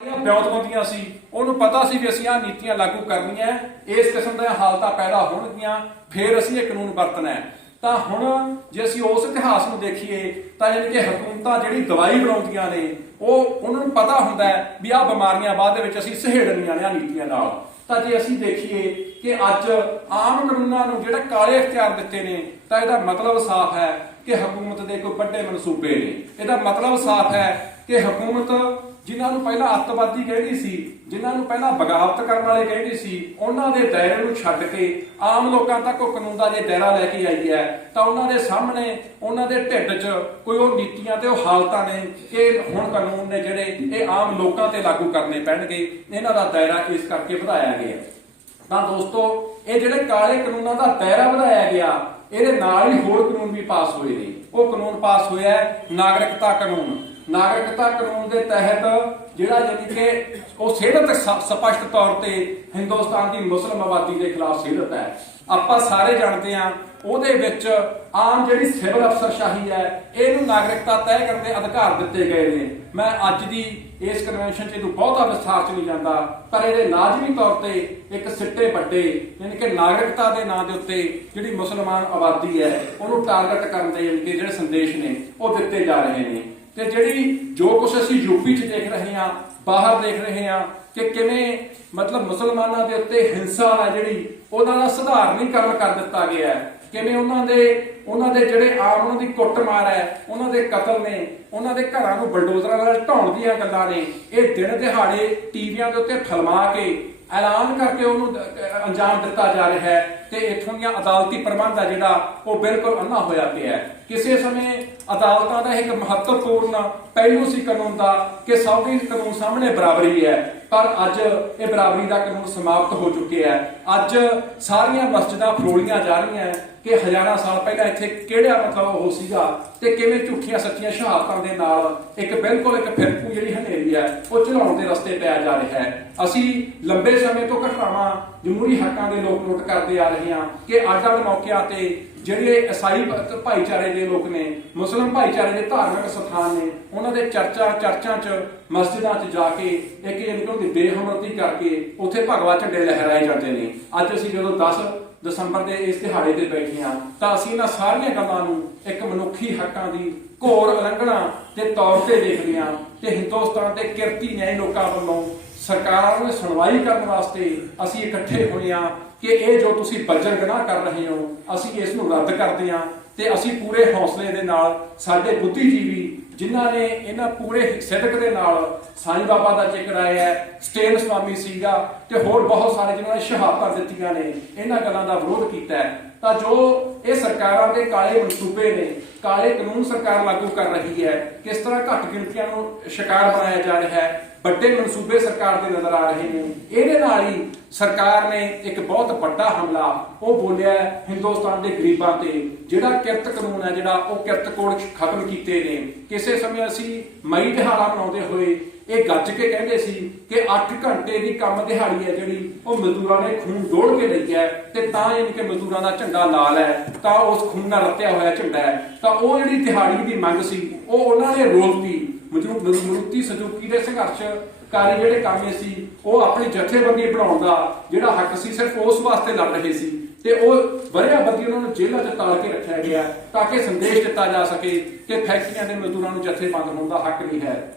ਜਿਹੜੀਆਂ ਵਿਉਂਤਬੰਦੀਆਂ ਸੀ, ਉਹਨੂੰ ਪਤਾ ਸੀ ਵੀ ਅਸੀਂ ਆਹ ਨੀਤੀਆਂ ਲਾਗੂ ਕਰਨੀਆਂ ਇਸ ਕਿਸਮ ਦੀਆਂ ਹਾਲਤਾਂ ਪੈਦਾ ਹੋਣਗੀਆਂ, ਫਿਰ ਅਸੀਂ ਇਹ ਕਾਨੂੰਨ ਵਰਤਣਾ ਹੈ ਤਾਂ ਹੁਣ ਜੇ ਅਸੀਂ ਉਸ ਇਤਿਹਾਸ ਨੂੰ ਦੇਖੀਏ, ਤਾਂ ਯਾਨੀ ਕਿ ਹਕੂਮਤਾਂ ਜਿਹੜੀ ਦਵਾਈ ਬਣਾਉਂਦੀਆਂ ਨੇ, ਉਹ ਉਹਨਾਂ ਨੂੰ ਪਤਾ ਹੁੰਦਾ ਹੈ ਵੀ ਆਹ ਬਿਮਾਰੀਆਂ ਬਾਅਦ ਦੇ ਵਿੱਚ ਅਸੀਂ ਸਹੇੜਨੀਆਂ ਨੇ ਆਹ ਨੀਤੀਆਂ ਨਾਲ। ਤਾਂ ਜੇ ਅਸੀਂ ਦੇਖੀਏ ਕਿ ਅੱਜ ਆਮ ਕਾਨੂੰਨਾਂ ਨੂੰ ਜਿਹੜਾ ਕਾਲੇ ਅਖਤਿਆਰ ਦਿੱਤੇ ਨੇ, ਤਾਂ ਇਹਦਾ ਮਤਲਬ ਸਾਫ਼ ਹੈ ਕਿ ਹਕੂਮਤ ਦੇ ਕੋਈ ਵੱਡੇ ਮਨਸੂਬੇ ਨੇ। ਇਹਦਾ ਮਤਲਬ ਸਾਫ਼ ਹੈ ਕਿ ਹਕੂਮਤ ਜਿਨ੍ਹਾਂ ਨੂੰ ਪਹਿਲਾਂ ਅੱਤਵਾਦੀ ਕਹਿੰਦੀ ਸੀ, ਜਿਨ੍ਹਾਂ ਨੂੰ ਪਹਿਲਾਂ ਬਗਾਵਤ ਕਰਨ ਵਾਲੇ ਕਹਿੰਦੀ ਸੀ, ਉਹਨਾਂ ਦੇ ਦਾਇਰੇ ਨੂੰ ਛੱਡ ਕੇ ਆਮ ਲੋਕਾਂ ਤੱਕ ਉਹ ਕਾਨੂੰਨ ਦਾ ਜੇ ਦਾਇਰਾ ਲੈ ਕੇ ਆਈ ਹੈ, ਤਾਂ ਉਹਨਾਂ ਦੇ ਸਾਹਮਣੇ ਉਹਨਾਂ ਦੇ ਢਿੱਡ 'ਚ ਕੋਈ ਉਹ ਨੀਤੀਆਂ ਤੇ ਉਹ ਹਾਲਤਾਂ ਨੇ ਕਿ ਹੁਣ ਕਾਨੂੰਨ ਨੇ ਜਿਹੜੇ ਇਹ ਆਮ ਲੋਕਾਂ ਤੇ ਲਾਗੂ ਕਰਨੇ ਪੈਣਗੇ, ਇਹਨਾਂ ਦਾ ਦਾਇਰਾ ਇਸ ਕਰਕੇ ਵਧਾਇਆ ਗਿਆ ਤਾਂ ਦੋਸਤੋ, ਇਹ ਜਿਹੜੇ ਕਾਲੇ ਕਾਨੂੰਨਾਂ ਦਾ ਦਾਇਰਾ ਵਧਾਇਆ ਗਿਆ, ਇਹਦੇ ਨਾਲ ਹੀ ਹੋਰ ਕਾਨੂੰਨ ਵੀ ਪਾਸ ਹੋਏ ਨੇ। ਉਹ ਕਾਨੂੰਨ ਪਾਸ ਹੋਇਆ ਨਾਗਰਿਕਤਾ ਕਾਨੂੰਨ। ਨਾਗਰਿਕਤਾ ਕਾਨੂੰਨ ਦੇ ਤਹਿਤ ਜਿਹੜਾ ਯਾਨੀ ਕਿ ਉਹ ਸਿਹਤ ਸਪਸ਼ਟ ਤੌਰ ਤੇ ਹਿੰਦੁਸਤਾਨ ਦੀ ਮੁਸਲਮ ਆਬਾਦੀ ਦੇ ਖਿਲਾਫ ਸਿਹਤ ਹੈ। ਆਪਾਂ ਸਾਰੇ ਜਾਣਦੇ ਹਾਂ, ਉਹਦੇ ਵਿੱਚ ਆਮ ਜਿਹੜੀ ਸਿਵਲ ਅਫਸਰਸ਼ਾਹੀ ਹੈ, ਇਹਨੂੰ ਨਾਗਰਿਕਤਾ ਤੈਅ ਕਰਨ ਦੇ ਅਧਿਕਾਰ ਦਿੱਤੇ ਗਏ ਨੇ। ਮੈਂ ਅੱਜ ਦੀ ਇਸ ਕਨਵੈਨਸ਼ਨ 'ਚ ਇਹਨੂੰ ਬਹੁਤਾ ਵਿਸਥਾਰ 'ਚ ਨਹੀਂ ਜਾਂਦਾ, ਪਰ ਇਹਦੇ ਲਾਜ਼ਮੀ ਤੌਰ ਤੇ ਇੱਕ ਸਿੱਟੇ ਵੱਡੇ, ਯਾਨੀ ਕਿ ਨਾਗਰਿਕਤਾ ਦੇ ਨਾਂ ਦੇ ਉੱਤੇ ਜਿਹੜੀ ਮੁਸਲਮਾਨ ਆਬਾਦੀ ਹੈ, ਉਹਨੂੰ ਟਾਰਗੇਟ ਕਰਨ ਦੇ ਯਾਨੀ ਕਿ ਜਿਹੜੇ ਸੰਦੇਸ਼ ਨੇ, ਉਹ ਦਿੱਤੇ ਜਾ ਰਹੇ ਨੇ। ਤੇ ਜਿਹੜੀ ਜੋ ਕੁਝ ਅਸੀਂ ਯੂਪੀ 'ਚ ਦੇਖ ਰਹੇ ਹਾਂ, ਬਾਹਰ ਦੇਖ ਰਹੇ ਹਾਂ, ਕਿ ਕਿਵੇਂ ਮਤਲਬ ਮੁਸਲਮਾਨਾਂ ਦੇ ਉੱਤੇ ਹਿੰਸਾ ਆ ਜਿਹੜੀ, ਉਹਨਾਂ ਦਾ ਸਧਾਰਨੀਕਰਨ ਕਰ ਦਿੱਤਾ ਗਿਆ ਹੈ। ਕਿਵੇਂ ਉਹਨਾਂ ਦੇ ਉਹਨਾਂ ਦੇ ਜਿਹੜੇ ਆਮ ਉਹਨਾਂ ਦੀ ਕੁੱਟਮਾਰ ਹੈ, ਉਹਨਾਂ ਦੇ ਕਤਲ ਨੇ, ਉਹਨਾਂ ਦੇ ਘਰਾਂ ਨੂੰ ਬਲਡੋਜ਼ਰਾਂ ਨਾਲ ਢਾਉਣ ਦੀਆਂ ਗੱਲਾਂ ਨੇ, ਇਹ ਦਿਨ ਦਿਹਾੜੇ ਟੀਵੀਆਂ ਦੇ ਉੱਤੇ ਫਿਲਮਾ ਕੇ ਐਲਾਨ ਕਰਕੇ ਉਹਨੂੰ ਅੰਜਾਮ ਦਿੱਤਾ ਜਾ ਰਿਹਾ ਹੈ ਤੇ ਇਥੋਂ ਦੀਆਂ ਅਦਾਲਤੀ ਪ੍ਰਬੰਧ ਆ ਜਿਹੜਾ ਉਹ ਬਿਲਕੁਲ ਅੰਨਾ ਹੋਇਆ ਪਿਆ ਹੈ। ਕਿਸੇ ਸਮੇਂ ਅਦਾਲਤਾਂ ਦਾ ਇੱਕ ਮਹੱਤਵਪੂਰਨ ਪਹਿਲੂ ਸੀ ਕਾਨੂੰਨ ਦਾ ਕਿ ਸਭ ਦੇ ਕਾਨੂੰਨ ਸਾਹਮਣੇ ਬਰਾਬਰੀ ਹੈ, ਪਰ ਅੱਜ ਇਹ ਬਰਾਬਰੀ ਦਾ ਕਾਨੂੰਨ ਸਮਾਪਤ ਹੋ ਚੁੱਕਿਆ ਹੈ। ਅੱਜ ਸਾਰੀਆਂ ਮਸਜਿਦਾਂ ਫਰੋਲੀਆਂ ਜਾ ਰਹੀਆਂ ਹੈ ਕਿ ਹਜ਼ਾਰਾਂ ਸਾਲ ਪਹਿਲਾਂ ਇੱਥੇ ਕਿਹੜਾ ਮਤਲਬ ਉਹ ਸੀਗਾ ਤੇ ਕਿਵੇਂ ਝੂਠੀਆਂ ਸੱਚੀਆਂ ਸ਼ਹਾਦਤਾਂ ਦੇ ਨਾਲ ਇੱਕ ਬਿਲਕੁਲ ਇੱਕ ਫਿਰਕੂ ਜਿਹੜੀ ਹਨੇਰੀ ਹੈ, ਉਹ ਚਲਾਉਣ ਦੇ ਰਸਤੇ ਪਿਆ ਜਾ ਰਿਹਾ ਹੈ। ਅਸੀਂ ਲੰਬੇ ਸਮੇਂ ਤੋਂ ਘਟਨਾਵਾਂ ਜਮਹੂਰੀ ਹੱਕਾਂ ਦੇ ਲੋਕ ਨੋਟ ਕਰਦੇ ਆ ਰਹੇ ਹਾਂ ਕਿ ਅੱਡ-ਅੱਡ ਮੌਕਿਆਂ ਤੇ ਜਿਹੜੇ ਈਸਾਈ ਭਾਈਚਾਰੇ ਦੇ ਲੋਕ ਨੇ, ਮੁਸਲਮ ਭਾਈਚਾਰੇ ਦੇ ਧਾਰਮਿਕ ਸਥਾਨ ਨੇ, ਉਹਨਾਂ ਦੇ ਚਰਚਾ, ਚਰਚਾਂ 'ਚ, ਮਸਜਿਦਾਂ 'ਚ ਜਾ ਕੇ ਇੱਕ ਜਾਨੀ ਕਿ ਬੇਹਮਰਤੀ ਕਰਕੇ ਉੱਥੇ ਭਗਵਾ ਝੰਡੇ ਲਹਿਰਾਏ ਜਾਂਦੇ ਨੇ। ਅੱਜ ਅਸੀਂ ਜਦੋਂ 10 ਦਸੰਬਰ ਦੇ ਇਸ ਦਿਹਾੜੇ ਤੇ ਬੈਠੇ ਹਾਂ, ਤਾਂ ਅਸੀਂ ਇਹਨਾਂ ਸਾਰੀਆਂ ਗੱਲਾਂ ਨੂੰ ਇੱਕ ਮਨੁੱਖੀ ਹੱਕਾਂ ਦੀ ਘੋਰ ਉਲੰਘਣਾ ਦੇ ਤੌਰ ਤੇ ਦੇਖਦੇ ਹਾਂ ਤੇ ਹਿੰਦੁਸਤਾਨ ਦੇ ਕਿਰਤੀ ਨਿਆਂ ਲੋਕਾਂ ਵੱਲੋਂ ਸਰਕਾਰਾਂ ਨੂੰ ਸੁਣਵਾਈ ਕਰਨ ਵਾਸਤੇ ਅਸੀਂ ਇਕੱਠੇ ਹੋਏ ਹਾਂ ਕਿ ਇਹ ਜੋ ਤੁਸੀਂ ਬੱਜਰ ਗੁਨਾਹ ਕਰ ਰਹੇ ਹੋ ਅਸੀਂ ਇਸ ਨੂੰ ਰੱਦ ਕਰਦੇ ਹਾਂ ਤੇ ਅਸੀਂ ਪੂਰੇ ਹੌਸਲੇ ਦੇ ਨਾਲ ਸਾਡੇ ਬੁੱਧੀਜੀਵੀ ਜਿਨ੍ਹਾਂ ਨੇ ਇਹਨਾਂ ਪੂਰੇ ਸਿੱਧਕ ਦੇ ਨਾਲ ਸਾਈਂ ਬਾਬਾ ਦਾ ਜ਼ਿਕਰ ਆਇਆ ਹੈ ਸਟੇਨ ਸਵਾਮੀ ਸੀਗਾ ਤੇ ਹੋਰ ਬਹੁਤ ਸਾਰੇ ਜਿਨ੍ਹਾਂ ਨੇ ਸ਼ਹਾਦਤਾਂ ਦਿੱਤੀਆਂ ਨੇ ਇਹਨਾਂ ਗੱਲਾਂ ਦਾ ਵਿਰੋਧ ਕੀਤਾ ਤਾਂ ਜੋ ਇਹ ਸਰਕਾਰਾਂ ਦੇ ਕਾਲੇ ਮਨਸੂਬੇ ਨੇ ਕਾਲੇ ਕਾਨੂੰਨ ਸਰਕਾਰ ਲਾਗੂ ਕਰ ਰਹੀ ਹੈ ਕਿਸ ਤਰ੍ਹਾਂ ਘੱਟ ਗਿਣਤੀਆਂ ਨੂੰ ਸ਼ਿਕਾਰ ਬਣਾਇਆ ਜਾ ਰਿਹਾ ਹੈ ਵੱਡੇ ਮਨਸੂਬੇ ਸਰਕਾਰ ਦੇ ਨਜ਼ਰ ਆ ਰਹੇ ਨੇ। ਇਹਦੇ ਨਾਲ ਹੀ ਸਰਕਾਰ ਨੇ ਇੱਕ ਬਹੁਤ ਵੱਡਾ ਹਮਲਾ, ਉਹ ਬੋਲਿਆ ਹਿੰਦੁਸਤਾਨ ਦੇ ਗਰੀਬਾਂ ਤੇ, ਜਿਹੜਾ ਕਿਰਤ ਕਾਨੂੰਨ ਹੈ, ਜਿਹੜਾ ਉਹ ਕਿਰਤ ਕੋਡ ਖਤਮ ਕੀਤੇ ਨੇ। ਕਿਸੇ ਸਮੇਂ ਅਸੀਂ ਮਈ ਦਿਹਾੜਾ ਮਨਾਉਂਦੇ ਹੋਏ ਇਹ ਗੱਜ ਕੇ ਕਹਿੰਦੇ ਸੀ ਕਿ 8 ਘੰਟੇ ਦੀ ਕੰਮ ਦਿਹਾੜੀ ਹੈ ਜਿਹੜੀ, ਉਹ ਮਜ਼ਦੂਰਾਂ ਨੇ ਖੂਨ ਡੋਲ ਕੇ ਲਈ ਹੈ ਤੇ ਤਾਂ ਯਾਨੀ ਕਿ ਮਜ਼ਦੂਰਾਂ ਦਾ ਝੰਡਾ ਲਾਲ ਹੈ, ਤਾਂ ਉਸ ਖੂਨ ਨਾਲ ਰੱਤਿਆ ਹੋਇਆ ਝੰਡਾ ਹੈ। ਤਾਂ ਉਹ ਜਿਹੜੀ ਦਿਹਾੜੀ ਦੀ ਮੰਗ ਸੀ, ਉਹ ਉਹਨਾਂ ਨੇ ਰੋਕਤੀ। ਮਰੂਤੀ ਸਜੂਕੀ ਦੇ ਸੰਘਰਸ਼ ਕਾਰੀ ਜਿਹੜੇ ਕਾਮੇ ਸੀ, ਉਹ ਆਪਣੀ ਜਥੇਬੰਦੀ ਬਣਾਉਣ ਦਾ ਜਿਹੜਾ ਹੱਕ ਸੀ, ਸਿਰਫ ਉਸ ਵਾਸਤੇ ਲੜ ਰਹੇ ਸੀ। ਤੇ ਉਹ ਵਰਿਆ ਉਹਨਾਂ ਨੂੰ ਜੇਲ੍ਹਾਂ 'ਚ ਤਾਲ ਕੇ ਰੱਖਿਆ ਗਿਆ ਤਾਂ ਕਿ ਸੰਦੇਸ਼ ਦਿੱਤਾ ਜਾ ਸਕੇ ਕਿ ਫੈਕਟਰੀਆਂ ਦੇ ਮਜ਼ਦੂਰਾਂ ਨੂੰ ਜਥੇਬੰਦ ਹੋਣ ਦਾ ਹੱਕ ਨਹੀਂ ਹੈ।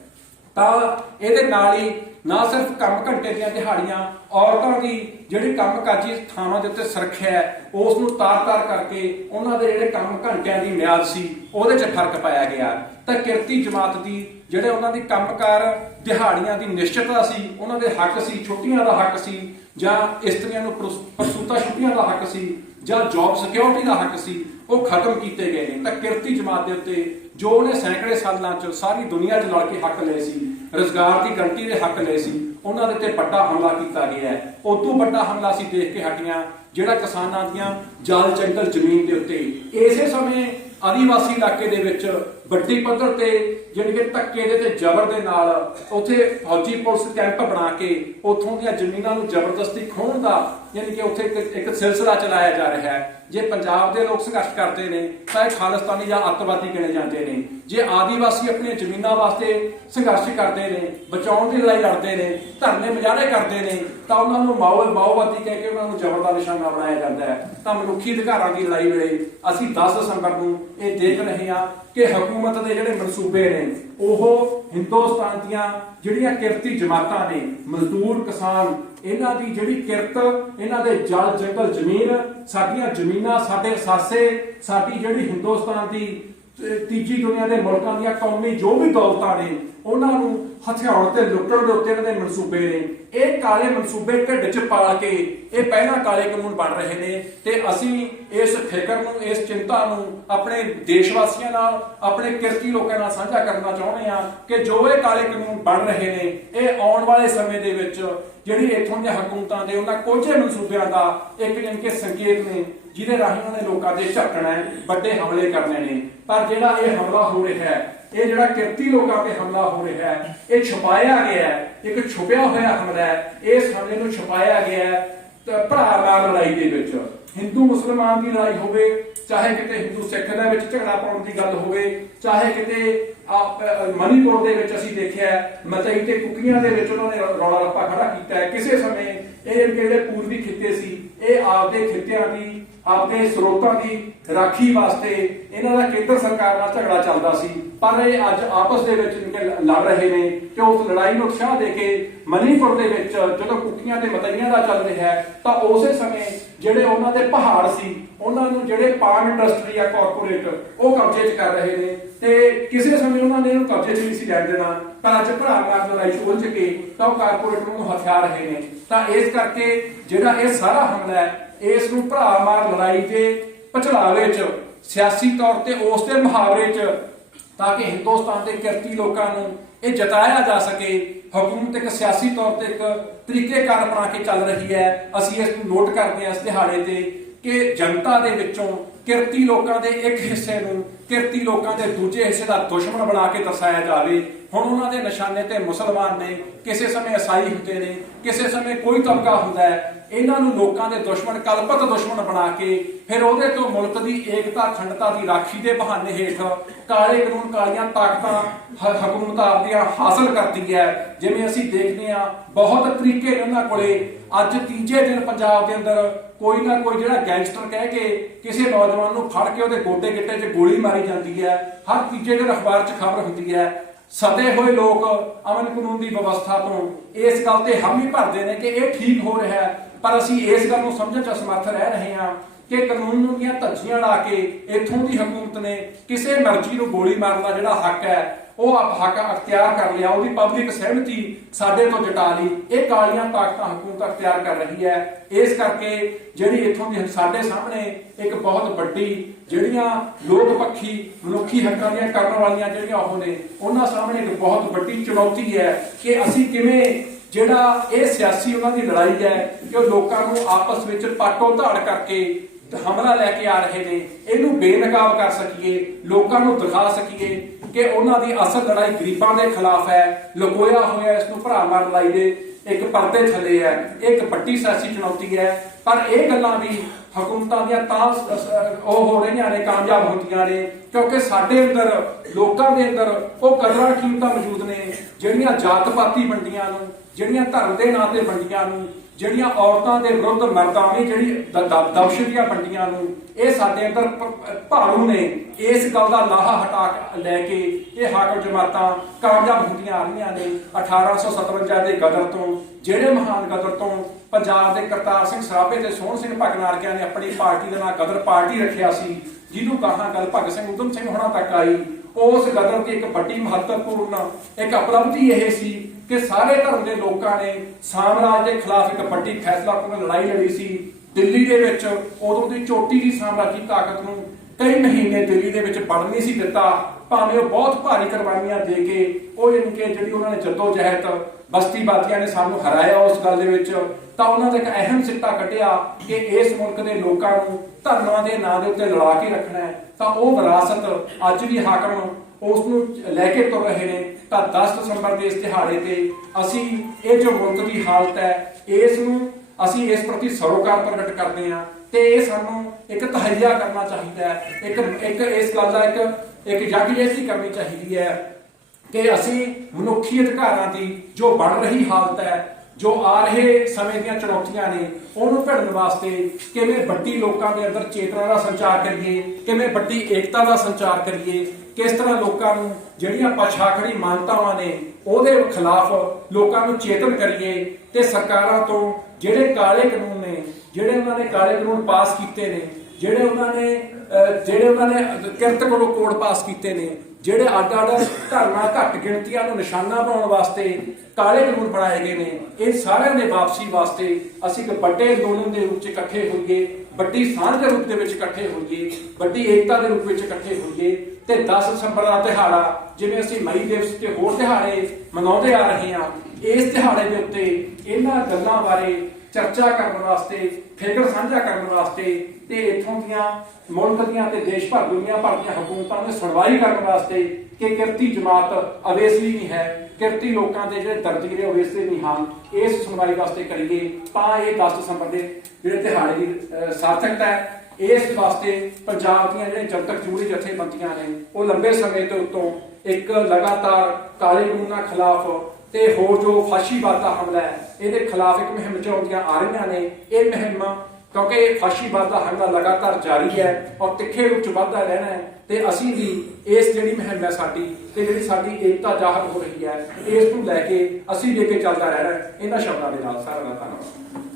ਤਾਂ ਇਹਦੇ ਨਾਲ ਹੀ ਨਾ ਸਿਰਫ ਕੰਮ ਘੰਟੇ ਦੀਆਂ ਦਿਹਾੜੀਆਂ, ਔਰਤਾਂ ਦੀ ਜਿਹੜੀ ਕੰਮਕਾਜੀ ਥਾਵਾਂ ਦੇ ਉੱਤੇ ਸੁਰੱਖਿਆ ਹੈ, ਉਸ ਨੂੰ ਤਾਰ-ਤਾਰ ਕਰਕੇ ਉਹਨਾਂ ਦੇ ਜਿਹੜੇ ਕੰਮ ਘੰਟਿਆਂ ਦੀ ਮਿਆਦ ਸੀ, ਉਹਦੇ 'ਚ ਫ਼ਰਕ ਪਾਇਆ ਗਿਆ। ਤਾਂ ਕਿਰਤੀ ਜਮਾਤ ਦੀ ਜਿਹੜੇ ਉਹਨਾਂ ਦੀ ਕੰਮਕਾਰ ਦਿਹਾੜੀਆਂ ਦੀ ਨਿਸ਼ਚਿਤਤਾ ਸੀ, ਉਹਨਾਂ ਦੇ ਹੱਕ ਸੀ, ਛੁੱਟੀਆਂ ਦਾ ਹੱਕ ਸੀ, ਜਾਂ ਇਸਤਰੀਆਂ ਨੂੰ ਪ੍ਰਸੂਤਾ ਛੁੱਟੀਆਂ ਦਾ ਹੱਕ ਸੀ, ਜਾਂ ਜੌਬ ਸਿਕਿਉਰਿਟੀ ਦਾ ਹੱਕ ਸੀ, ਉਹ ਖਤਮ ਕੀਤੇ ਗਏ ਨੇ। ਤਾਂ ਕਿਰਤੀ ਜਮਾਤ ਦੇ ਉੱਤੇ ਜੋ ਉਹਨੇ ਸੈਂਕੜੇ ਸਾਲਾਂ 'ਚ ਸਾਰੀ ਦੁਨੀਆ 'ਚ ਲੜ ਕੇ ਹੱਕ ਲਏ ਸੀ, ਰੋਜ਼ਗਾਰ ਦੀ ਗਰੰਟੀ ਦੇ ਹੱਕ ਲਏ ਸੀ, ਉਹਨਾਂ ਦੇ ਤੇ ਵੱਡਾ ਹਮਲਾ ਕੀਤਾ ਗਿਆ ਹੈ। ਉਦੋਂ ਵੱਡਾ ਹਮਲਾ ਸੀ ਦੇਖ ਕੇ ਹਟੀਆਂ, ਜਿਹੜਾ ਕਿਸਾਨਾਂ ਦੀਆਂ ਜਲ ਜੰਗਲ ਜ਼ਮੀਨ ਦੇ ਉੱਤੇ, ਇਸੇ ਸਮੇਂ ਆਦੀਵਾਸੀ ਇਲਾਕੇ ਦੇ ਵਿੱਚ ਵੱਡੀ ਪੱਧਰ ਤੇ ਜਿਹੜੀ ਕਿ ਧੱਕੇ ਦੇ ਤੇ ਜ਼ਬਰ ਦੇ ਨਾਲ ਉੱਥੇ ਫੌਜੀ ਪੁਲਿਸ ਕੈਂਪ ਬਣਾ ਕੇ ਉੱਥੋਂ ਦੀਆਂ ਜ਼ਮੀਨਾਂ ਨੂੰ ਜ਼ਬਰਦਸਤੀ ਖੋਹਣ ਦਾ ਯਾਨੀ ਕਿ ਉੱਥੇ ਇੱਕ ਸਿਲਸਿਲਾ ਚਲਾਇਆ ਜਾ ਰਿਹਾ ਹੈ। ਜੇ ਪੰਜਾਬ ਦੇ ਲੋਕ ਸੰਘਰਸ਼ ਕਰਦੇ ਨੇ, ਤਾਂ ਇਹ ਖਾਲਿਸਤਾਨੀ ਜਾਂ ਅੱਤਵਾਦੀ ਗਿਣੇ ਜਾਂਦੇ ਨੇ। ਜੇ ਆਦੀਵਾਸੀ ਆਪਣੀਆਂ ਜ਼ਮੀਨਾਂ ਵਾਸਤੇ ਸੰਘਰਸ਼ ਕਰਦੇ ਨੇ, ਬਚਾਉਣ ਦੀ ਲੜਾਈ ਲੜਦੇ ਨੇ, ਧਰਨੇ ਮੁਜ਼ਾਹਰੇ ਕਰਦੇ ਨੇ, ਤਾਂ ਉਹਨਾਂ ਨੂੰ ਮਾਓ, ਮਾਓਵਾਦੀ ਕਹਿ ਕੇ ਉਹਨਾਂ ਨੂੰ ਜ਼ਬਰ ਦਾ ਨਿਸ਼ਾਨਾ ਬਣਾਇਆ ਜਾਂਦਾ ਹੈ। ਤਾਂ ਮਨੁੱਖੀ ਅਧਿਕਾਰਾਂ ਦੀ ਲੜਾਈ ਵੇਲੇ ਅਸੀਂ 10 ਦਸੰਬਰ ਨੂੰ ਇਹ ਦੇਖ ਰਹੇ ਹਾਂ ਕਿ ਹਕੂਮਤ ਦੇ ਜਿਹੜੇ ਮਨਸੂਬੇ ਨੇ, ਉਹ ਹਿੰਦੁਸਤਾਨ ਦੀਆਂ ਜਿਹੜੀਆਂ ਕਿਰਤੀ ਜਮਾਤਾਂ ਨੇ, ਮਜ਼ਦੂਰ, ਕਿਸਾਨ, ਇਹਨਾਂ ਦੀ ਜਿਹੜੀ ਕਿਰਤ, ਇਹਨਾਂ ਦੇ ਜਲ ਜੰਗਲ ਜ਼ਮੀਨ, ਸਾਡੀਆਂ ਜ਼ਮੀਨਾਂ, ਸਾਡੇ ਸਾਸੇ ਸਾਡੀ ਜਿਹੜੀ ਹਿੰਦੁਸਤਾਨ ਦੀ ਤੀਜੀ ਦੁਨੀਆ ਦੇ ਮੁਲਕਾਂ ਦੀਆਂ ਕੌਮੀ ਜੋ ਵੀ ਦੌਲਤਾਂ ਨੇ, ਉਹਨਾਂ ਨੂੰ ਹਥਿਆਉਣ ਤੇ ਲੁੱਟਣ ਦੇ ਉੱਤੇ ਇਹਨਾਂ ਦੇ ਮਨਸੂਬੇ ਨੇ। ਇਹ ਕਾਲੇ ਮਨਸੂਬੇ ਢਿੱਡ 'ਚ ਪਾ ਕੇ ਇਹ ਪਹਿਲਾਂ ਕਾਲੇ ਕਾਨੂੰਨ ਬਣ ਰਹੇ ਨੇ ਤੇ ਅਸੀਂ ਇਸ ਫਿਕਰ ਨੂੰ, ਇਸ ਚਿੰਤਾ ਨੂੰ ਆਪਣੇ ਦੇਸ਼ ਵਾਸੀਆਂ ਨਾਲ, ਆਪਣੇ ਕਿਰਤੀ ਲੋਕਾਂ ਨਾਲ ਸਾਂਝਾ ਕਰਨਾ ਚਾਹੁੰਦੇ ਹਾਂ ਕਿ ਜੋ ਇਹ ਕਾਲੇ ਕਾਨੂੰਨ ਬਣ ਰਹੇ ਨੇ, ਇਹ ਆਉਣ ਵਾਲੇ ਸਮੇਂ ਦੇ ਵਿੱਚ ਜਿਹੜੀ ਇੱਥੋਂ ਦੀਆਂ ਹਕੂਮਤਾਂ ਦੇ ਉਹਨਾਂ ਕੋਝੇ ਮਨਸੂਬਿਆਂ ਦਾ ਇੱਕ ਜਿਵੇਂ ਕਿ ਸੰਕੇਤ ਨੇ, ਜਿਹਦੇ ਰਾਹੀਂ ਉਹਨਾਂ ਨੇ ਲੋਕਾਂ ਤੇ ਝਟਕਣਾ ਹੈ, ਵੱਡੇ ਹਮਲੇ ਕਰਨੇ ਨੇ। ਪਰ ਜਿਹੜਾ ਇਹ ਹਮਲਾ ਹੋ ਰਿਹਾ ਹੈ, ਇਹ ਜਿਹੜਾ ਕਿਰਤੀ ਲੋਕਾਂ ਤੇ ਹਮਲਾ ਹੋ ਰਿਹਾ ਹੈ, ਇਹ ਛੁਪਾਇਆ ਗਿਆ ਹੈ, ਇੱਕ ਛੁਪਿਆ ਹੋਇਆ ਹਮਲਾ ਹੈ ਇਸ ਹਮਲੇ ਨੂੰ ਛੁਪਾਇਆ ਗਿਆ ਹੈ ਭਰਾ ਨਾਲ ਲੜਾਈ ਦੇ ਵਿੱਚ। ਹਿੰਦੂ ਮੁਸਲਮਾਨ ਦੀ ਲੜਾਈ ਹੋਵੇ ਚਾਹੇ ਕਿਤੇ ਹਿੰਦੂ ਸਿੱਖ ਦੇ ਵਿੱਚ ਝਗੜਾ ਪਾਉਣ ਦੀ ਗੱਲ ਹੋਵੇ, ਚਾਹੇ ਕਿਤੇ ਮਨੀਪੁਰ ਦੇ ਵਿੱਚ ਅਸੀਂ ਦੇਖਿਆ ਮਤਈ ਤੇ ਕੁਕੀਆਂ ਦੇ ਵਿੱਚ ਉਹਨਾਂ ਨੇ ਰੌਲਾ ਰੱਪਾ ਖੜਾ ਕੀਤਾ ਕਿਸੇ ਸਮੇਂ ਇਹ ਜਿਹੜੇ ਪੂਰਬੀ ਖਿੱਤੇ ਸੀ, ਇਹ ਆਪਦੇ ਖਿੱਤਿਆਂ ਦੀ ਆਪਣੇ ਸਰੋਤਾਂ ਦੀ ਰਾਖੀ ਵਾਸਤੇ ਇਹਨਾਂ ਦਾ ਕੇਂਦਰ ਸਰਕਾਰ ਨਾਲ ਝਗੜਾ ਚੱਲਦਾ ਸੀ। ਪਰ ਇਹ ਅੱਜ ਆਪਸ ਦੇ ਵਿੱਚ ਲੜ ਰਹੇ ਨੇ ਤੇ ਉਸ ਲੜਾਈ ਨੂੰ ਉਤਸ਼ਾਹ ਦੇ ਕੇ ਮਨੀਪੁਰ ਦੇ ਵਿੱਚ ਜਦੋਂ ਕੁੱਕੀਆਂ ਤੇ ਮਤਈਆਂ ਦਾ ਚੱਲ ਰਿਹਾ ਹੈ, ਤਾਂ ਉਸੇ ਸਮੇਂ ਜਿਹੜੇ ਉਹਨਾਂ ਦੇ ਪਹਾੜ ਸੀ, ਉਹਨਾਂ ਨੂੰ ਜਿਹੜੇ ਪਾਮ ਇੰਡਸਟਰੀ ਆ ਕਾਰਪੋਰੇਟ ਉਹ ਕਬਜ਼ੇ 'ਚ ਕਰ ਰਹੇ ਨੇ ਤੇ ਕਿਸੇ ਸਮੇਂ ਉਹਨਾਂ ਨੇ ਇਹਨੂੰ ਕਬਜ਼ੇ 'ਚ ਨਹੀਂ ਸੀ ਲੈਣ ਦੇਣਾ। ਪਰ ਅੱਜ ਭਰਾ ਮਾਰ ਲੜਾਈ 'ਚ ਉਲਝ ਕੇ ਤਾਂ ਉਹ ਕਾਰਪੋਰੇਟ ਨੂੰ ਹਥਿਆ ਰਹੇ ਨੇ। ਤਾਂ ਇਸ ਕਰਕੇ ਜਿਹੜਾ ਇਹ ਸਾਰਾ ਹਮਲਾ ਹੈ ਇਸ ਨੂੰ ਭਰਾ ਮਾਰ ਲੜਾਈ ਦੇ ਪਛਲਾਵੇ 'ਚ, ਸਿਆਸੀ ਤੌਰ ਤੇ ਉਸ ਦੇ ਮੁਹਾਵਰੇ 'ਚ, ਤਾਂ ਕਿ ਹਿੰਦੁਸਤਾਨ ਦੇ ਕਿਰਤੀ ਲੋਕਾਂ ਨੂੰ ਇਹ ਜਤਾਇਆ ਜਾ ਸਕੇ। ਹਕੂਮਤ ਇੱਕ ਸਿਆਸੀ ਤੌਰ ਤੇ ਇੱਕ ਤਰੀਕੇਕਾਰ ਬਣਾ ਕੇ ਚੱਲ ਰਹੀ ਹੈ। ਅਸੀਂ ਇਸ ਨੂੰ ਨੋਟ ਕਰਦੇ ਹਾਂ ਇਸ ਦਿਹਾੜੇ ਤੇ ਕਿ ਜਨਤਾ ਦੇ ਵਿੱਚੋਂ ਕਿਰਤੀ ਲੋਕਾਂ ਦੇ ਇੱਕ ਹਿੱਸੇ ਨੂੰ ਕਿਰਤੀ ਲੋਕਾਂ ਦੇ ਦੂਜੇ ਹਿੱਸੇ ਦਾ ਦੁਸ਼ਮਣ ਬਣਾ ਕੇ ਦਰਸਾਇਆ ਜਾਵੇ। ਹੁਣ ਉਹਨਾਂ ਦੇ ਨਿਸ਼ਾਨੇ ਤੇ ਮੁਸਲਮਾਨ ਨੇ, ਕਿਸੇ ਸਮੇਂ ਈਸਾਈ ਹੁੰਦੇ ਨੇ, ਕਿਸੇ ਸਮੇਂ ਕੋਈ ਤਬਕਾ ਹੁੰਦਾ ਹੈ, ਇਹਨਾਂ ਨੂੰ ਲੋਕਾਂ ਦੇ ਦੁਸ਼ਮਣ, ਕਲਪਤ ਦੁਸ਼ਮਣ ਬਣਾ ਕੇ ਫਿਰ ਉਹਦੇ ਤੋਂ ਮੁਲਕ ਦੀ ਏਕਤਾ, ਅਖੰਡਤਾ ਦੀ ਰਾਖੀ ਦੇ ਬਹਾਨੇ ਹੇਠ ਕਾਲੇ ਕਾਨੂੰਨ, ਕਾਲੀਆਂ ਤਾਕਤਾਂ ਹਕੂਮਤ ਆਪਦੀਆਂ ਹਾਸਲ ਕਰਦੀ ਹੈ। ਜਿਵੇਂ ਅਸੀਂ ਦੇਖਦੇ ਹਾਂ, ਬਹੁਤ ਤਰੀਕੇ ਨੇ ਉਹਨਾਂ ਕੋਲੇ। ਅੱਜ ਤੀਜੇ ਦਿਨ ਪੰਜਾਬ ਦੇ ਅੰਦਰ ਕੋਈ ਨਾ ਕੋਈ ਜਿਹੜਾ ਗੈਂਗਸਟਰ ਕਹਿ ਕੇ ਕਿਸੇ ਨੌਜਵਾਨ ਨੂੰ ਫੜ ਕੇ ਉਹਦੇ ਗੋਡੇ ਗਿੱਟੇ 'ਚ ਗੋਲੀ ਮਾਰੀ ਜਾਂਦੀ ਹੈ। ਹਰ ਤੀਜੇ ਦਿਨ ਅਖਬਾਰ 'ਚ ਖਬਰ ਹੁੰਦੀ ਹੈ। ਸਤੇ ਹੋਏ ਲੋਕ ਅਮਨ ਕਾਨੂੰਨ ਦੀ ਵਿਵਸਥਾ ਤੋਂ ਇਸ ਗੱਲ ਤੇ ਹਾਮੀ ਭਰਦੇ ਨੇ ਕਿ ਇਹ ਠੀਕ ਹੋ ਰਿਹਾ ਹੈ। ਪਰ ਅਸੀਂ ਇਸ ਗੱਲ ਨੂੰ ਸਮਝਣ 'ਚ ਅਸਮਰਥ ਰਹਿ ਰਹੇ ਹਾਂ ਕਿ ਕਾਨੂੰਨ ਦੀਆਂ ਧੱਜੀਆਂ ਲਾ ਕੇ ਇੱਥੋਂ ਦੀ ਹਕੂਮਤ ਨੇ ਕਿਸੇ ਮਰਜ਼ੀ ਨੂੰ ਗੋਲੀ ਮਾਰਨ ਦਾ ਜਿਹੜਾ ਹੱਕ ਹੈ ਉਹ ਆਪ ਹੱਕ ਅਖਤਿਆਰ ਕਰ ਲਿਆ, ਉਹਦੀ ਪਬਲਿਕ ਸਹਿਮਤੀ ਸਾਡੇ ਤੋਂ ਜਟਾ ਲਈ। ਇਹ ਕਾਲੀਆਂ ਤਾਕਤਾਂ ਹਕੂਮਤ ਅਖਤਿਆਰ ਕਰ ਰਹੀ ਹੈ। ਇਸ ਕਰਕੇ ਜਿਹੜੀ ਇੱਥੋਂ ਦੀ ਸਾਡੇ ਸਾਹਮਣੇ ਇੱਕ ਬਹੁਤ ਵੱਡੀ ਜਿਹੜੀਆਂ ਲੋਕ ਪੱਖੀ, ਮਨੁੱਖੀ ਹੱਕਾਂ ਦੀਆਂ ਕਰਨ ਵਾਲੀਆਂ ਜਿਹੜੀਆਂ ਉਹ ਨੇ, ਉਹਨਾਂ ਸਾਹਮਣੇ ਇੱਕ ਬਹੁਤ ਵੱਡੀ ਚੁਣੌਤੀ ਹੈ ਕਿ ਅਸੀਂ ਕਿਵੇਂ ਜਿਹੜਾ ਇਹ ਸਿਆਸੀ ਉਹਨਾਂ ਦੀ ਲੜਾਈ ਹੈ ਕਿ ਉਹ ਲੋਕਾਂ ਨੂੰ ਆਪਸ ਵਿੱਚ ਪਾਟੋ ਧਾੜ ਕਰਕੇ ਹਮਲਾ ਲੈ ਕੇ ਆ ਰਹੇ ਨੇ, ਇਹਨੂੰ ਬੇਨਕਾਬ ਕਰ ਸਕੀਏ, ਲੋਕਾਂ ਨੂੰ ਦਿਖਾ ਸਕੀਏ। ਕਿ ਉਹਨਾਂ ਦੀ ਅਸਲ ਲੜਾਈ ਗਰੀਬਾਂ ਦੇ ਖਿਲਾਫ ਹੈ, ਲੁਕੋਇਆ ਹੋਇਆ ਇਸ ਨੂੰ ਭਰਾ ਮਾਰ ਲੜਾਈ ਦੇ, ਇੱਕ ਪਰਦੇ ਥੱਲੇ ਹੈ ਇਹ ਇੱਕ ਵੱਡੀ ਸਿਆਸੀ ਚੁਣੌਤੀ ਹੈ। ਪਰ ਇਹ ਗੱਲਾਂ ਵੀ ਹਕੂਮਤਾਂ ਦੀਆਂ ਤਾਂ ਉਹ ਹੋ ਰਹੀਆਂ ਨੇ, ਕਾਮਯਾਬ ਹੁੰਦੀਆਂ ਨੇ, ਕਿਉਂਕਿ ਸਾਡੇ ਅੰਦਰ, ਲੋਕਾਂ ਦੇ ਅੰਦਰ ਉਹ ਕਦਰਾਂ ਕੀਮਤਾਂ ਮੌਜੂਦ ਨੇ, ਜਿਹੜੀਆਂ ਜਾਤ ਪਾਤੀ ਵੰਡੀਆਂ ਨੂੰ, ਜਿਹੜੀਆਂ ਧਰਮ ਦੇ ਨਾਂ ਤੇ ਵੰਡੀਆਂ ਨੂੰ ਜਿਹੜੀਆਂ ਔਰਤਾਂ ਦੇ ਵਿਰੁੱਧ ਮਰਦਾਨੀ ਜਿਹੜੀ ਦ- ਦ- ਨੂੰ, ਇਹ ਸਾਡੇ ਅੰਦਰ ਭਾਰੂ ਨੇ। ਇਸ ਗੱਲ ਦਾ ਲਾਹਾ ਹਟਾ ਲੈ ਕੇ ਇਹ ਹਾਕਮ ਜਮਾਤਾਂ ਕਾਮਯਾਬ ਹੁੰਦੀਆਂ ਆ ਰਹੀਆਂ ਨੇ। 1857 ਦੇ ਗਦਰ ਤੋਂ, ਜਿਹੜੇ ਮਹਾਨ ਗਦਰ ਤੋਂ ਪੰਜਾਬ ਦੇ ਕਰਤਾਰ ਸਿੰਘ ਸਰਾਭੇ ਤੇ ਸੋਹਣ ਸਿੰਘ ਭਗਨਾਰਕਿਆਂ ਨੇ ਆਪਣੀ ਪਾਰਟੀ ਦਾ ਨਾਂ ਗਦਰ ਪਾਰਟੀ ਰੱਖਿਆ ਸੀ, ਜਿਹਨੂੰ ਕਹਾਂ ਗੱਲ ਭਗਤ ਸਿੰਘ ਉਦਮ ਸਿੰਘ ਹੋਣਾ ਤੱਕ ਆਈ। ਉਸ ਗਦਰ ਦੀ ਇੱਕ ਵੱਡੀ ਮਹੱਤਵਪੂਰਨ, ਇੱਕ ਉਪਲਬਧੀ ਇਹ ਸੀ ਕਿ ਸਾਰੇ ਧਰਮ ਦੇ ਲੋਕਾਂ ਨੇ ਸਾਮਰਾਜ ਦੇ ਖਿਲਾਫ ਇੱਕ ਵੱਡੀ ਫੈਸਲਾਕੁਨ ਲੜਾਈ ਲੜੀ ਸੀ। ਦਿੱਲੀ ਦੇ ਵਿੱਚ ਉਦੋਂ ਦੀ ਚੋਟੀ ਦੀ ਸਾਮਰਾਜੀ ਤਾਕਤ ਨੂੰ ਕਈ ਮਹੀਨੇ ਦਿੱਲੀ ਦੇ ਵਿੱਚ ਵੜ ਨਹੀਂ ਸੀ ਦਿੱਤਾ। ਭਾਵੇਂ ਉਹ ਬਹੁਤ ਭਾਰੀ ਕੁਰਬਾਨੀਆਂ ਦੇ ਕੇ ਉਹ ਯਾਨੀ ਕਿ ਜਿਹੜੀ ਉਹਨਾਂ ਨੇ ਜੱਦੋ ਜਹਿਦ ਬਸਤੀ ਬਾਤੀਆਂ ਨੇ ਸਾਨੂੰ ਹਰਾਇਆ ਉਸ ਗੱਲ ਦੇ ਵਿੱਚ, ਤਾਂ ਉਹਨਾਂ ਦਾ ਇੱਕ ਅਹਿਮ ਸਿੱਟਾ ਕੱਢਿਆ ਕਿ ਇਸ ਮੁਲਕ ਦੇ ਲੋਕਾਂ ਨੂੰ ਧਰਮਾਂ ਦੇ ਨਾਂ ਦੇ ਉੱਤੇ ਲੜਾ ਕੇ ਰੱਖਣਾ ਹੈ। ਤਾਂ ਉਹ ਵਿਰਾਸਤ ਅੱਜ ਵੀ ਹਾਕਮ ਉਸ ਨੂੰ ਲੈ ਕੇ ਤੁਰ ਰਹੇ ਨੇ, ਤਾਂ 10 ਦਸੰਬਰ ਦੇ ਇਸ ਦਿਹਾੜੇ ਤੇ ਅਸੀਂ ਇਹ ਜੋ ਮੁਲਕ ਦੀ ਹਾਲਤ ਹੈ, ਇਸ ਨੂੰ ਅਸੀਂ ਇਸ ਪ੍ਰਤੀ ਸਰੋਕਾਰ ਪ੍ਰਗਟ ਕਰਦੇ ਹਾਂ ਤੇ ਇਹ ਸਾਨੂੰ ਇੱਕ ਤਹਈਆ ਕਰਨਾ ਚਾਹੀਦਾ ਹੈ, ਇੱਕ ਇੱਕ ਇਸ ਗੱਲ ਦਾ ਇੱਕ ਇੱਕ ਯਕਜਹਿਤੀ ਕਰਨੀ ਚਾਹੀਦੀ ਹੈ ਕਿ ਅਸੀਂ ਮਨੁੱਖੀ ਅਧਿਕਾਰਾਂ ਦੀ ਜੋ ਬਣ ਰਹੀ ਹਾਲਤ ਹੈ ਜੋ ਆ ਰਹੇ ਸਮੇਂ ਦੀਆਂ ਚੁਣੌਤੀਆਂ ਨੇ, ਉਹਨੂੰ ਭਿੜਨ ਵਾਸਤੇ ਕਿਵੇਂ ਵੱਡੀ ਲੋਕਾਂ ਦੇ ਅੰਦਰ ਚੇਤਨਾ ਦਾ ਸੰਚਾਰ ਕਰੀਏ, ਕਿਵੇਂ ਵੱਡੀ ਏਕਤਾ ਦਾ ਸੰਚਾਰ ਕਰੀਏ, ਕਿਸ ਤਰ੍ਹਾਂ ਲੋਕਾਂ ਨੂੰ ਜਿਹੜੀਆਂ ਪਛਾਖੜੀ ਮਾਨਤਾਵਾਂ ਨੇ, ਉਹਦੇ ਖਿਲਾਫ ਲੋਕਾਂ ਨੂੰ ਚੇਤਨ ਕਰੀਏ ਤੇ ਸਰਕਾਰਾਂ ਤੋਂ ਜਿਹੜੇ ਕਾਲੇ ਕਾਨੂੰਨ ਨੇ, ਜਿਹੜੇ ਉਹਨਾਂ ਨੇ ਕਾਲੇ ਕਾਨੂੰਨ ਪਾਸ ਕੀਤੇ ਨੇ, ਜਿਹੜੇ ਉਹਨਾਂ ਨੇ ਜਿਹੜੇ ਉਹਨਾਂ ਨੇ ਕਿਰਤ ਕੋਲੋਂ ਕੋਡ ਪਾਸ ਕੀਤੇ ਨੇ ਜਿਹੜੇ ਅੱਡ ਅੱਡ ਧਰਮਾਂ ਘੱਟ ਗਿਣਤੀਆਂ ਨੂੰ ਨਿਸ਼ਾਨਾ ਬਣਾਉਣ ਵਾਸਤੇ ਕਾਲੇ ਕਾਨੂੰਨ ਬਣਾਏ ਗਏ ਨੇ, ਇਹ ਸਾਰਿਆਂ ਦੇ ਵਾਪਸੀ ਵਾਸਤੇ ਅਸੀਂ ਇੱਕ ਵੱਡੇ ਅੰਦੋਲਨ ਦੇ ਰੂਪ 'ਚ ਇਕੱਠੇ ਹੋਈਏ, ਵੱਡੀ ਸਾਂਝ ਦੇ ਰੂਪ ਦੇ ਵਿੱਚ ਇਕੱਠੇ ਹੋਈਏ, ਵੱਡੀ ਏਕਤਾ ਦੇ ਰੂਪ ਵਿੱਚ ਇਕੱਠੇ ਹੋਈਏ ਤੇ 10 ਦਸੰਬਰ ਦਾ ਦਿਹਾੜਾ ਜਿਵੇਂ ਅਸੀਂ ਮਈ ਦਿਵਸ ਤੇ ਹੋਰ ਦਿਹਾੜੇ ਮਨਾਉਂਦੇ ਆ ਰਹੇ ਹਾਂ, ਇਸ ਦਿਹਾੜੇ ਦੇ ਉੱਤੇ ਇਹਨਾਂ ਗੱਲਾਂ ਬਾਰੇ ਚਰਚਾ ਕਰਨ ਵਾਸਤੇ, ਫਿਕਰ ਸਾਂਝਾ ਕਰਨ ਵਾਸਤੇ ਤੇ ਇਥੋਂ ਦੀਆਂ ਮੁਲਕ ਦੀਆਂ ਤੇ ਦੇਸ਼ ਭਰ, ਦੁਨੀਆ ਭਰ ਦੀਆਂ ਹਕੂਮਤਾਂ ਦੀ ਸੁਣਵਾਈ ਕਰਨ ਵਾਸਤੇ ਕਿ ਕਿਰਤੀ ਜਮਾਤ ਅਵੇਸਲੀ ਨਹੀਂ ਹੈ, ਕਿਰਤੀ ਲੋਕਾਂ ਦੇ ਜਿਹੜੇ ਦਰਦ ਜਿਹੜੇ ਅਵੇਸਲੇ ਨਹੀਂ ਹਨ, ਇਸ ਸੁਣਵਾਈ ਵਾਸਤੇ ਕਰੀਏ ਤਾਂ ਇਹ 10 ਦਸੰਬਰ ਦੇ ਜਿਹੜੇ ਦਿਹਾੜੇ ਦੀ ਸਾਰਥਕਤਾ ਹੈ। ਇਸ ਵਾਸਤੇ ਪੰਜਾਬ ਦੀਆਂ ਜਿਹੜੇ ਜਨਤਕ ਜੂਰੀ ਜਥੇਬੰਦੀਆਂ ਨੇ, ਉਹ ਲੰਬੇ ਸਮੇਂ ਤੋਂ ਉੱਤੋਂ ਇੱਕ ਲਗਾਤਾਰ ਕਾਲੇ ਕਾਨੂੰਨਾਂ ਖਿਲਾਫ ਤੇ ਹੋਰ ਜੋ ਫਾਸ਼ੀਵਾਦ ਦਾ ਹਮਲਾ ਹੈ, ਇਹਦੇ ਖਿਲਾਫ ਇੱਕ ਮੁਹਿੰਮ ਚਲਾਉਂਦੀਆਂ ਆ ਰਹੀਆਂ ਨੇ। ਇਹ ਮੁਹਿੰਮ, ਕਿਉਂਕਿ ਫਾਸ਼ੀਵਾਦ ਦਾ ਹਮਲਾ ਲਗਾਤਾਰ ਜਾਰੀ ਹੈ ਔਰ ਤਿੱਖੇ ਰੂਪ ਚ ਵੱਧਦਾ ਰਹਿਣਾ ਹੈ, ਤੇ ਅਸੀਂ ਵੀ ਇਸ ਜਿਹੜੀ ਮੁਹਿੰਮ ਹੈ ਸਾਡੀ ਤੇ ਜਿਹੜੀ ਸਾਡੀ ਏਕਤਾ ਜ਼ਾਹਰ ਹੋ ਰਹੀ ਹੈ, ਇਸ ਨੂੰ ਲੈ ਕੇ ਅਸੀਂ ਵੀ ਅੱਗੇ ਚੱਲਦਾ ਰਹਿਣਾ ਇਹਨਾਂ ਸ਼ਬਦਾਂ ਦੇ ਨਾਲ ਸਾਰਾ ਦਾ ਧੰਨਵਾਦ।